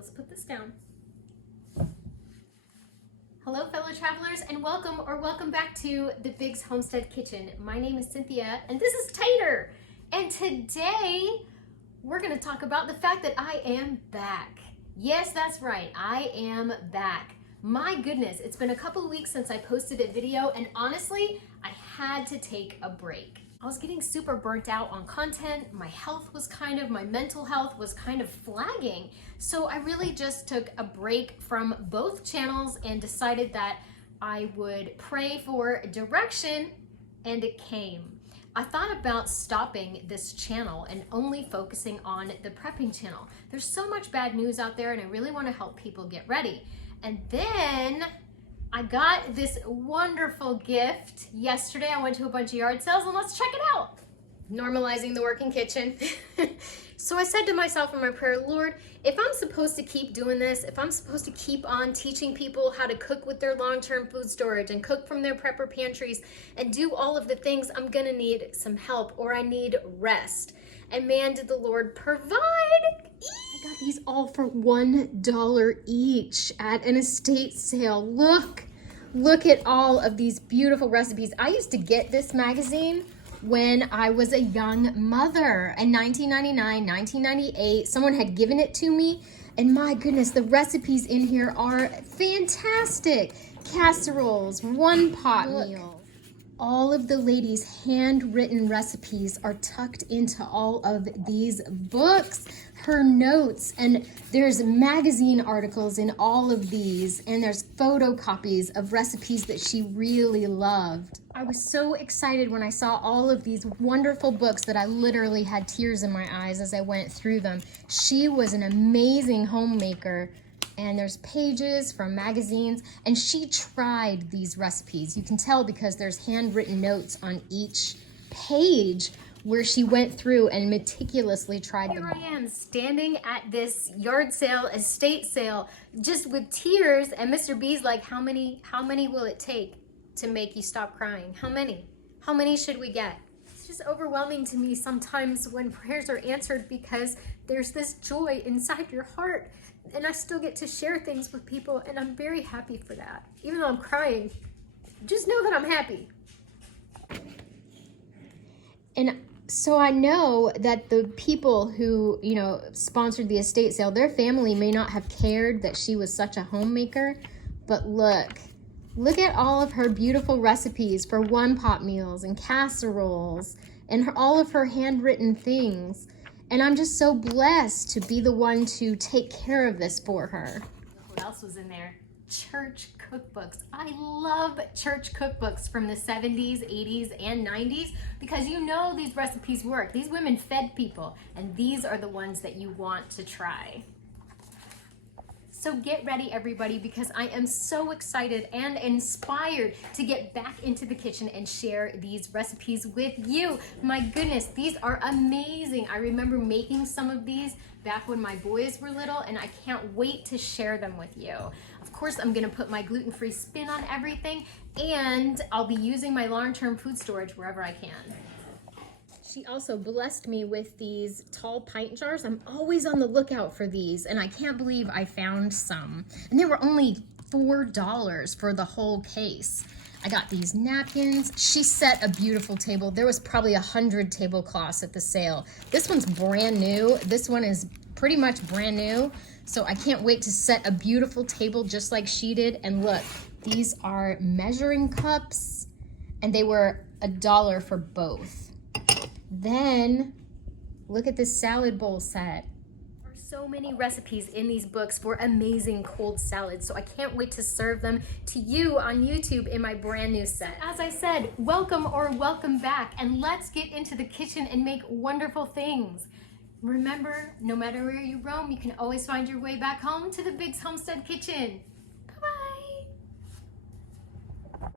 let's put this down. Hello fellow travelers, and welcome back to the Biggs Homestead Kitchen. My name is Cynthia and this is Tater. And today we're gonna talk about the fact that I am back. Yes, that's right, I am back. My goodness, it's been a couple of weeks since I posted a video, and honestly, I had to take a break. I was getting super burnt out on content. My mental health was kind of flagging. So I really just took a break from both channels and decided that I would pray for direction, and it came. I thought about stopping this channel and only focusing on the prepping channel. There's so much bad news out there and I really want to help people get ready. And then I got this wonderful gift yesterday. I went to a bunch of yard sales, and let's check it out. Normalizing the working kitchen. So I said to myself in my prayer, Lord, if I'm supposed to keep doing this, if I'm supposed to keep on teaching people how to cook with their long-term food storage and cook from their prepper pantries and do all of the things, I'm gonna need some help, or I need rest. And man, did the Lord provide. I got these all for $1 each at an estate sale. Look at all of these beautiful recipes. I used to get this magazine when I was a young mother in 1999, 1998. Someone had given it to me, and my goodness, the recipes in here are fantastic. Casseroles, one-pot meals. All of the ladies' handwritten recipes are tucked into all of these books, her notes, and there's magazine articles in all of these, and there's photocopies of recipes that she really loved. I was so excited when I saw all of these wonderful books that I literally had tears in my eyes as I went through them. She was an amazing homemaker. And there's pages from magazines, and she tried these recipes. You can tell because there's handwritten notes on each page where she went through and meticulously tried them. Here I am standing at this yard sale, estate sale, just with tears, and Mr. B's like, how many will it take to make you stop crying? How many should we get? It's just overwhelming to me sometimes when prayers are answered, because there's this joy inside your heart, and I still get to share things with people, and I'm very happy for that. Even though I'm crying, just know that I'm happy. And so I know that the people who, sponsored the estate sale, their family may not have cared that she was such a homemaker, but look at all of her beautiful recipes for one-pot meals and casseroles and all of her handwritten things. And I'm just so blessed to be the one to take care of this for her. What else was in there? Church cookbooks. I love church cookbooks from the 70s, 80s, and 90s, because these recipes work. These women fed people, and these are the ones that you want to try. So get ready, everybody, because I am so excited and inspired to get back into the kitchen and share these recipes with you. My goodness, these are amazing. I remember making some of these back when my boys were little, and I can't wait to share them with you. Of course, I'm gonna put my gluten-free spin on everything, and I'll be using my long-term food storage wherever I can. She also blessed me with these tall pint jars. I'm always on the lookout for these, and I can't believe I found some. And they were only $4 for the whole case. I got these napkins. She set a beautiful table. There was probably 100 tablecloths at the sale. This one's brand new. This one is pretty much brand new. So I can't wait to set a beautiful table just like she did. And look, these are measuring cups, and they were $1 for both. Then look at this salad bowl set. There are so many recipes in these books for amazing cold salads, so I can't wait to serve them to you on YouTube in my brand new set. As I said, welcome back, and let's get into the kitchen and make wonderful things. Remember, no matter where you roam, you can always find your way back home to the Biggs Homestead Kitchen.